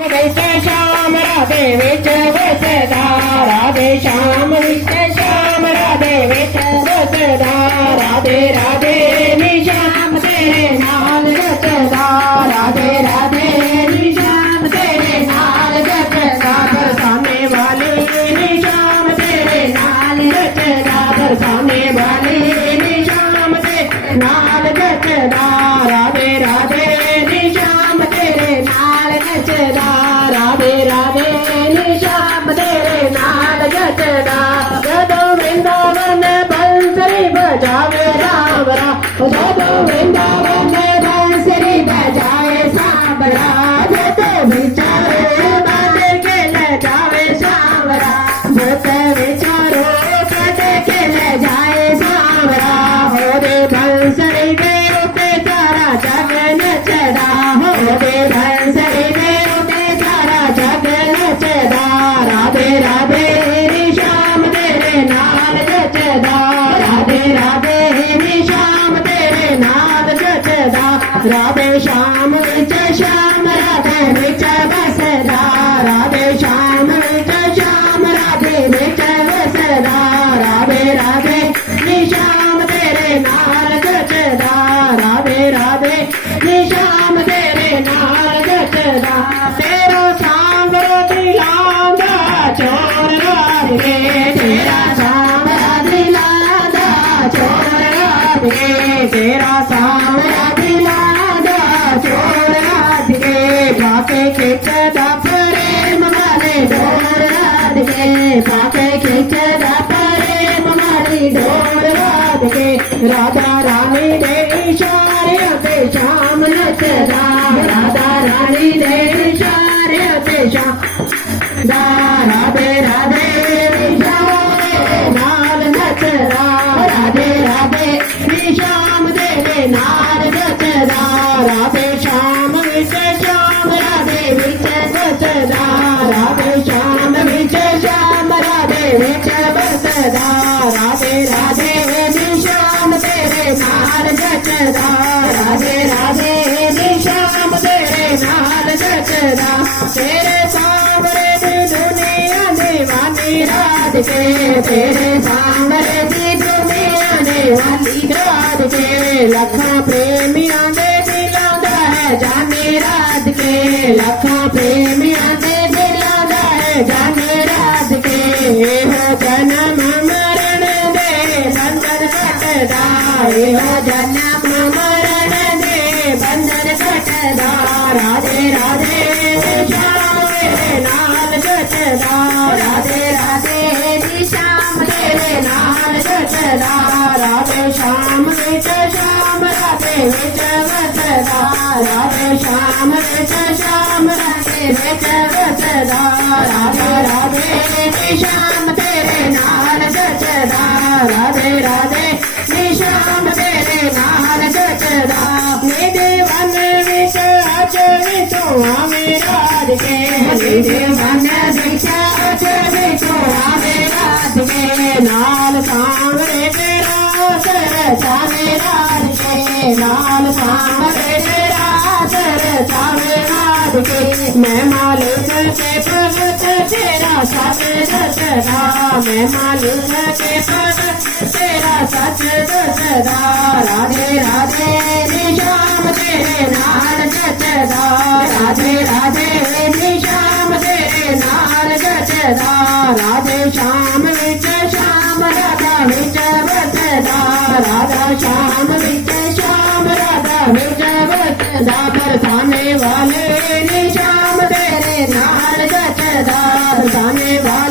श्याम राधे विच वसदा राधे श्याम विच श्याम राधे विच वसदा राधे राधे निशाम तेरे नाल रचदा राधे राधे निशाम तेरे नाल रचदा बरसाने वाले निशाम तेरे नाल रचदा बरसाने वाले निशाम तेरे नाल रचदा राधे राधे निशाम तेरे नाल रचदा राधे राधे निशाम तेरे नाल रचदा जदों वृंदावन बंसरी बजावे राम राम जदों वृंदावन बंसरी बजाए सांवरा जदों विचारो बद के ले जावे सांवरा जदों विचारो बद के ले जाए सांवरा हो रे बंसरी दे उते सारा जग नचदा हो रे बंसरी दे उते सारा जग नचदा राधे राधे निशाम तेरे नाल जचदा राधे राधे निशाम तेरे नाल जचदा राधे श्याम विच श्याम राधे विच बसदा राधे श्याम विच श्याम राधे विच बसदा राधे राधे निशाम तेरे नाल जचदा राधे राधे निशाम तेरे नाल जचदा तेरा सांवरो दिलांदा चोर राधे तेरा सांवरा दिलांदा चोर राधे तेरा सांवरा दिलांदा चोर राधे पाके खिचदा प्रेम वाले डोर राधे पाके खिचदा प्रेम वाली डोर राधे राधा रानी दे इशारे ते शाम नचदा राधा रानी दे इशारे ते शाम राधे राधे निशाम नाल नचदा राधे राधे निशाम तेरे नाल नचदा राधे श्याम विच श्याम राधे विच बसदा राधे श्याम विच श्याम राधे विच बसदा राधे राधे निशाम तेरे नाल जचदा राधे राधे निशाम तेरे नाल जचदा तेरे सांवरे दी दुनिया दीवानी राधे तेरे सांवरे दी दुनिया दीवानी राधे लखां प्रेमियां दे दिलां दा है जाने राधे लखां प्रेमियां दे दिलां दा है जाने राधे हो जन्म मरण दे बंधन कटदा हो जन्म मरण दे बंधन कटदा राधे राधे श्याम तेरे नाल जचदा राधे राधे श्याम तेरे नाल जचदा राधे श्याम विच श्याम राधे विच बसदा राधे श्याम विच श्याम राधे विच बसदा राधे राधे श्याम तेरे नाल जचदा राधे राधे निशाम तेरे नाल जचदा मेरे वन विच अच विचों आवे राधे मेरे वन विच अच विचों आवे राधे नाल सांवरे तेरा सर चावे राधे नाल सांवरे तेरा सर चावे राधे मैं मालूम के भगत तेरा सच दसदा मैं मालूम के भगत तेरा सच दसदा राधे राधे निशाम तेरे नाल जचदा राधे राधे निशाम तेरे नाल जचदा राधे श्याम विच श्याम राधा विच बसदा राधा श्याम विच श्याम राधा विच बसदा बरसाने वाले निशाम तेरे नाल जचदा बरसाने वाले